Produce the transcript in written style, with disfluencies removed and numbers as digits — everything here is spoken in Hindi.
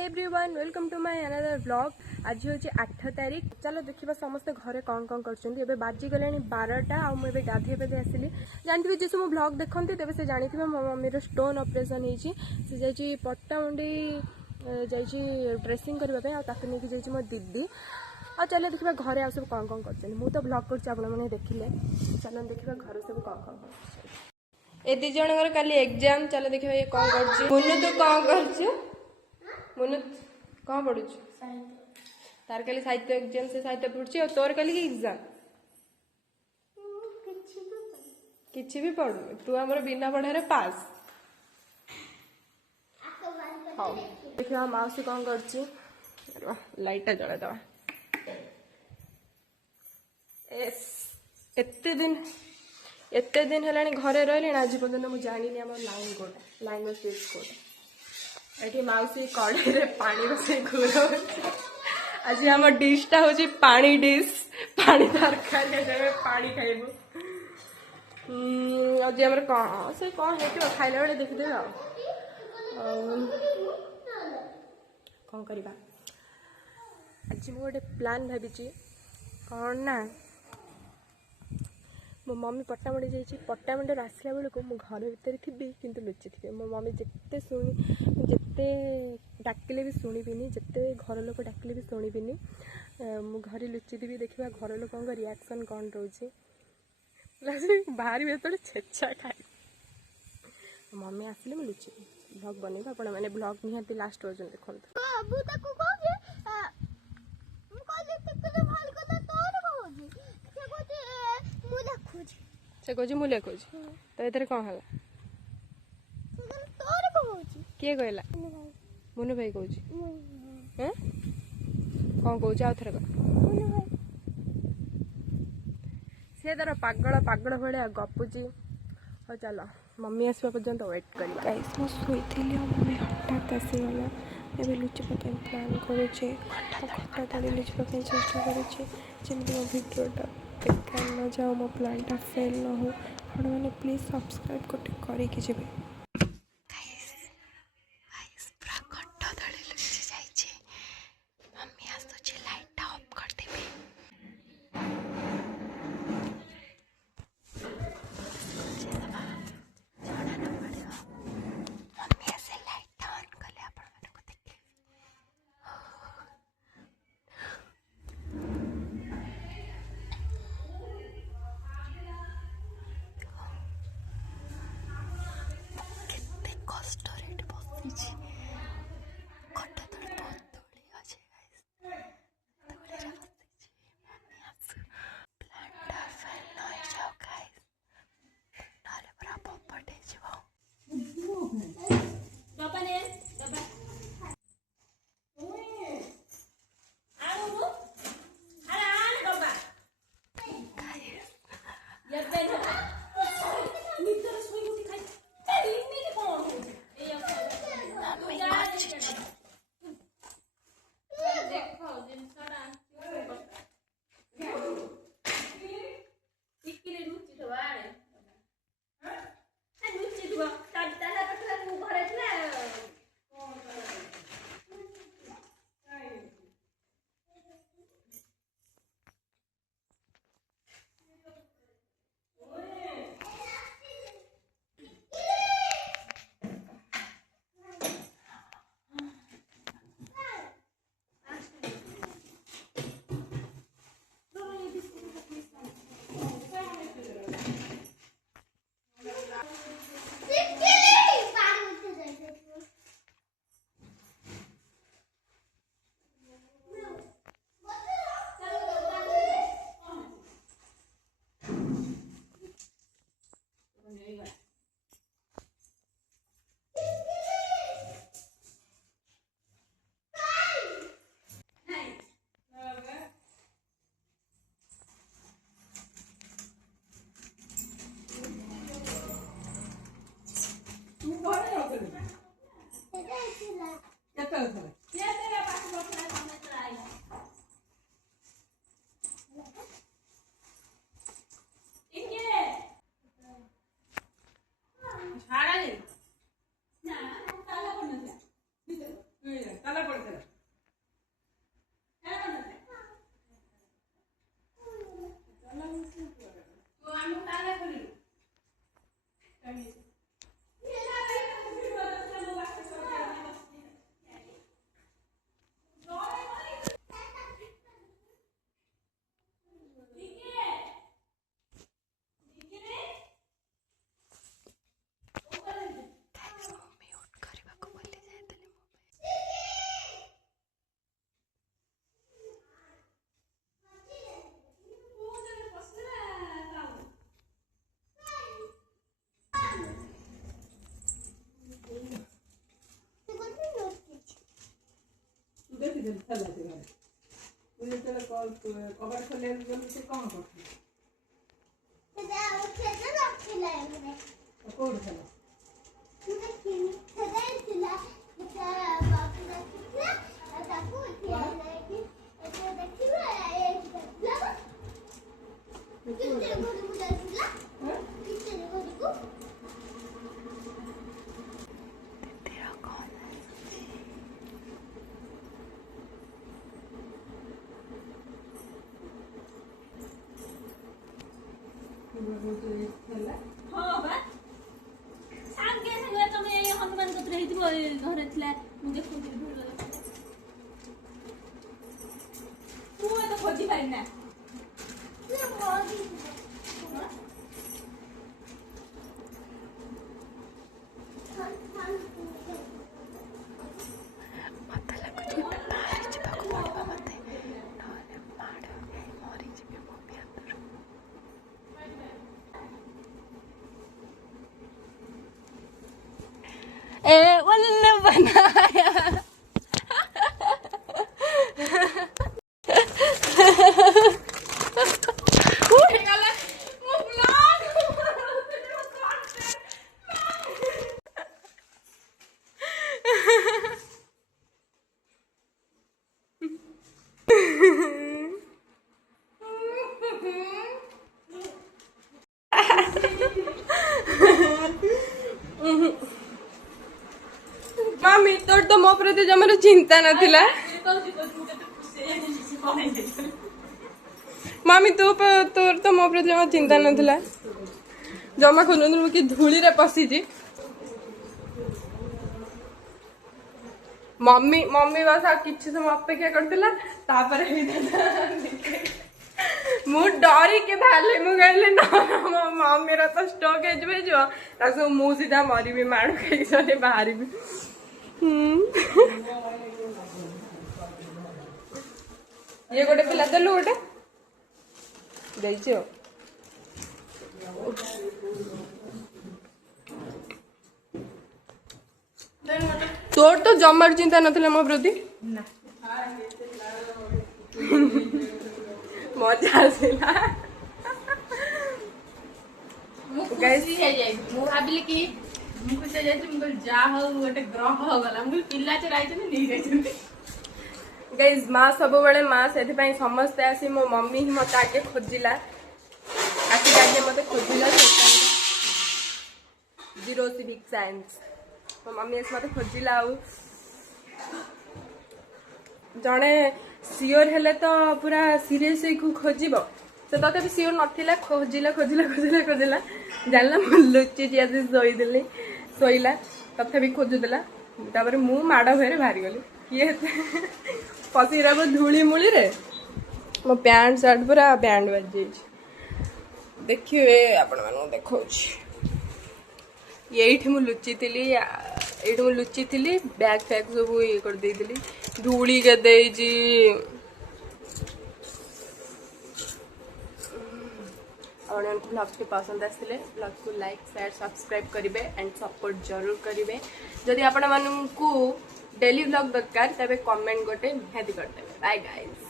Hi everyone welcome to my another vlog. आज हूँ 8 तारीख। चलो देखा समस्ते घरे कौन कौन कर बाजी गले 12टा आ मुझे गाधे पाधे आसली। जानते जी सब ब्लॉग देखते तेज से जानी मो मम्मी स्टोन ऑपरेशन होती जा पट्टामुंडी जा ड्रेसिंग करने नहीं मो दीदी आ चलो देखा घरे आ सब कौन कौन कर मु तो ब्लॉग कर देखिले। चलो देखा घर सब कौन कौन कर ए दी जन काली एग्जाम। चलो देखिए ये कौन कर मुनु तो कौन कर मुनु कौन पढ़ु तार काली साहित्य एग्जाम से साहित्य पढ़ुची और तोर काली की एग्जाम किछि भी पढ़ु तू हमर बिना पढ़ारे पास। हाँ देखिए माउसी कौन करची लाइटा जला दवा। एते दिन है घरे रही आज पर्यटन मुझे जानी line code line switch code ये माउसी कड़े रे पानी बसे घूर आज आम डिशटा हूँ पानी डिश पानी तरकारी पानी खाइबू। आज आम कौन से कौन है खाइला बेले देखिदे कौन करवा। आज मुझे गोटे प्लान भावी कौन ना मो मम्मी पट्टामुंडी जाइए पट्टामुंडी आसला बेलू मु घर भितर थी किंतु लुचि थी मो मम्मी जिते जिते डाकिले भी शुणिबिनी जिते घर लोक डाकिले भी शुणिबिनी मु घर लुचि थी देखा घर लोकों रिएक्शन कौन रोचे बाहर भी छेचा खाए मम्मी आसले मुझे लुचि ब्लॉग बन आपण मैंने ब्लॉग निहाती लास्ट पर्यटन देखते। से कह मुझे लिखुच तो ये कौन है किए कहला मुनु भाई कौन कौन आउ थे सी तार पागल पागल भाया गपुची। हाँ चलो मम्मी आसवा पर्यंत वेट कर मम्मी हठात आसीगला ए लुचि पकाई प्लान करुचे हठात लुचि पकाई चेष्टा करुचे जमी मो भिडियोटा बेकार न जाओ मो प्लानटा फेल न हो आपण मैंने प्लीज सब्सक्राइब करके जी। कबाड़ खोले से कौन करती हाँ बा सागे संगे तमे ए हनुमान कत्र हेतिबो घरे थिला मु देखु तू तो खोजी पाइ ना ए वल्ल बनाया मामी तोर तो मो प्रति जमार चिंता नथिला मामी तोर तो मो प्रति जमा चिंता नथिला जमा खोलु कि धूली रे पसिजी मम्मी मम्मी बस आ किछि समय अपेक्षा करथिला तापर मु डरी के भाले मु कहले ना मम्मी रा तो स्टॉक है जबे जो तासो मु सीधा मरी भी मार के सने बाहरी भी ये गोटे पिला देलु गोटे देइछो तोर तो जमार चिंता नथिला मो प्रति ना मजा आसिला मु खुशी हे जाई मु भाबिले कि मु खुशी जाई मु जा हो गोटे ग्रह हो गला मु पिल्ला चराई छ नहीं जाई गाइस माँ सब बड़े माँ से समस्ते आसी मो मम्मी ही मत आगे खोजिला आसी आगे मत खोजिला 0 सिविक साइंस मो मम्मी आसी मत खोजिला आउ जणे सियोर हेले तो पूरा सीरियस को खोजिबो से तते भी सियोर नथिला खोजिला खोजिला खोजिला खोजिला जानला लुच्ची जियासी सोई दिली सोइला तथे भी खोजुदला तापर मु माडा भरे भारी गली किए पसीरा धूली मूली रे मो पैंट शर्ट पूरा बैंड बज जाइए देखिए आपण मानू देखौ ये मु लुची थी बैग फैग सब ये कर देइली धूली के देइजी आपण ब्लॉग के पसंद आसले ब्लॉग को लाइक शेयर सब्सक्राइब करेंगे एंड सपोर्ट जरूर करेंगे जदि आपण मानू डेली ब्लॉग दरकार तबे कमेंट गोटे निहाती करदेवे बाय गाइस।